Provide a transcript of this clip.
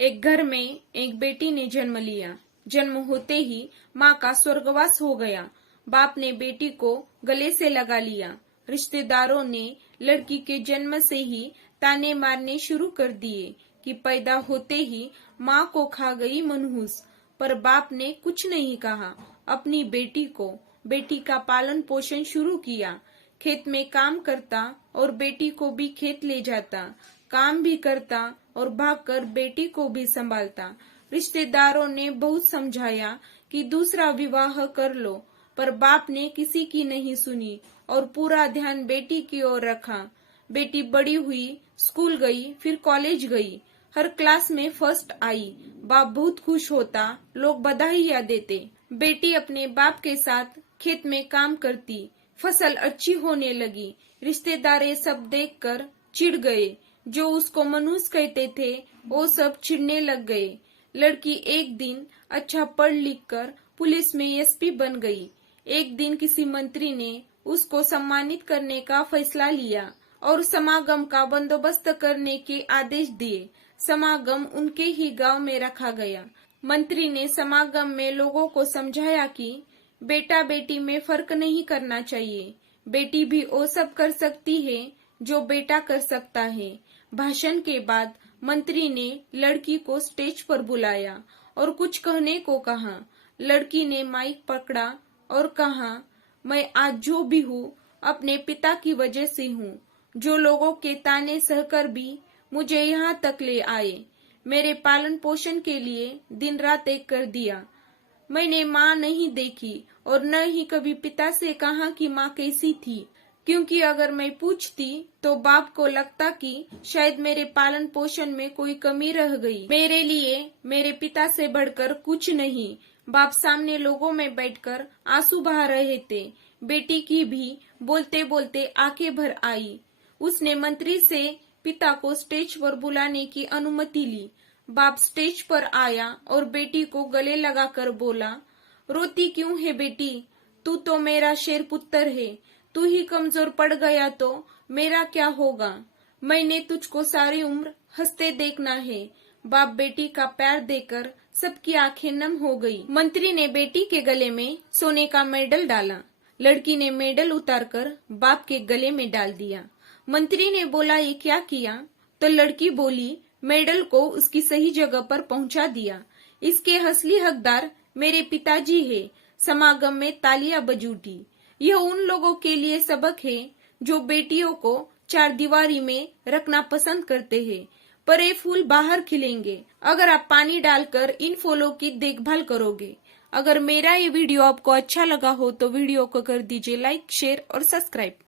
एक घर में एक बेटी ने जन्म लिया। जन्म होते ही माँ का स्वर्गवास हो गया। बाप ने बेटी को गले से लगा लिया। रिश्तेदारों ने लड़की के जन्म से ही ताने मारने शुरू कर दिए कि पैदा होते ही माँ को खा गई मनहूस। पर बाप ने कुछ नहीं कहा। अपनी बेटी का पालन पोषण शुरू किया। खेत में काम करता और बेटी को भी खेत ले जाता, काम भी करता और भागकर बेटी को भी संभालता। रिश्तेदारों ने बहुत समझाया कि दूसरा विवाह कर लो, पर बाप ने किसी की नहीं सुनी और पूरा ध्यान बेटी की ओर रखा। बेटी बड़ी हुई, स्कूल गई, फिर कॉलेज गई, हर क्लास में फर्स्ट आई। बाप बहुत खुश होता, लोग बधाइयां देते। बेटी अपने बाप के साथ खेत में काम करती, फसल अच्छी होने लगी। रिश्तेदार ये सब देखकर चिढ़ गए। जो उसको मनूस कहते थे वो सब चिढ़ने लग गए। लड़की एक दिन अच्छा पढ़ लिख कर पुलिस में एसपी बन गई। एक दिन किसी मंत्री ने उसको सम्मानित करने का फैसला लिया और समागम का बंदोबस्त करने के आदेश दिए। समागम उनके ही गांव में रखा गया। मंत्री ने समागम में लोगों को समझाया कि बेटा बेटी में फर्क नहीं करना चाहिए। बेटी भी वो सब कर सकती है जो बेटा कर सकता है। भाषण के बाद मंत्री ने लड़की को स्टेज पर बुलाया और कुछ कहने को कहा। लड़की ने माइक पकड़ा और कहा, मैं आज जो भी हूँ अपने पिता की वजह से हूँ, जो लोगों के ताने सहकर भी मुझे यहाँ तक ले आए। मेरे पालन पोषण के लिए दिन रात एक कर दिया। मैंने माँ नहीं देखी और न ही कभी पिता से कहा कि माँ कैसी थी, क्योंकि अगर मैं पूछती तो बाप को लगता कि शायद मेरे पालन पोषण में कोई कमी रह गई। मेरे लिए मेरे पिता से बढ़कर कुछ नहीं। बाप सामने लोगों में बैठकर आंसू बहा रहे थे। बेटी की भी बोलते बोलते आंखें भर आई। उसने मंत्री से पिता को स्टेज पर बुलाने की अनुमति ली। बाप स्टेज पर आया और बेटी को गले लगाकर बोला, रोती क्यों है बेटी? तू तो मेरा शेर पुत्र है। तू ही कमजोर पड़ गया तो मेरा क्या होगा? मैंने तुझको सारी उम्र हंसते देखना है। बाप बेटी का प्यार देकर सबकी आंखें नम हो गई। मंत्री ने बेटी के गले में सोने का मेडल डाला। लड़की ने मेडल उतारकर बाप के गले में डाल दिया। मंत्री ने बोला, ये क्या किया? तो लड़की बोली, मेडल को उसकी सही जगह पर पहुंचा दिया। इसके असली हकदार मेरे पिताजी है। समागम में तालियां बज उठी। यह उन लोगों के लिए सबक है जो बेटियों को चार दीवारी में रखना पसंद करते हैं, पर ये फूल बाहर खिलेंगे अगर आप पानी डालकर इन फूलों की देखभाल करोगे। अगर मेरा ये वीडियो आपको अच्छा लगा हो तो वीडियो को कर दीजिए लाइक, शेयर और सब्सक्राइब।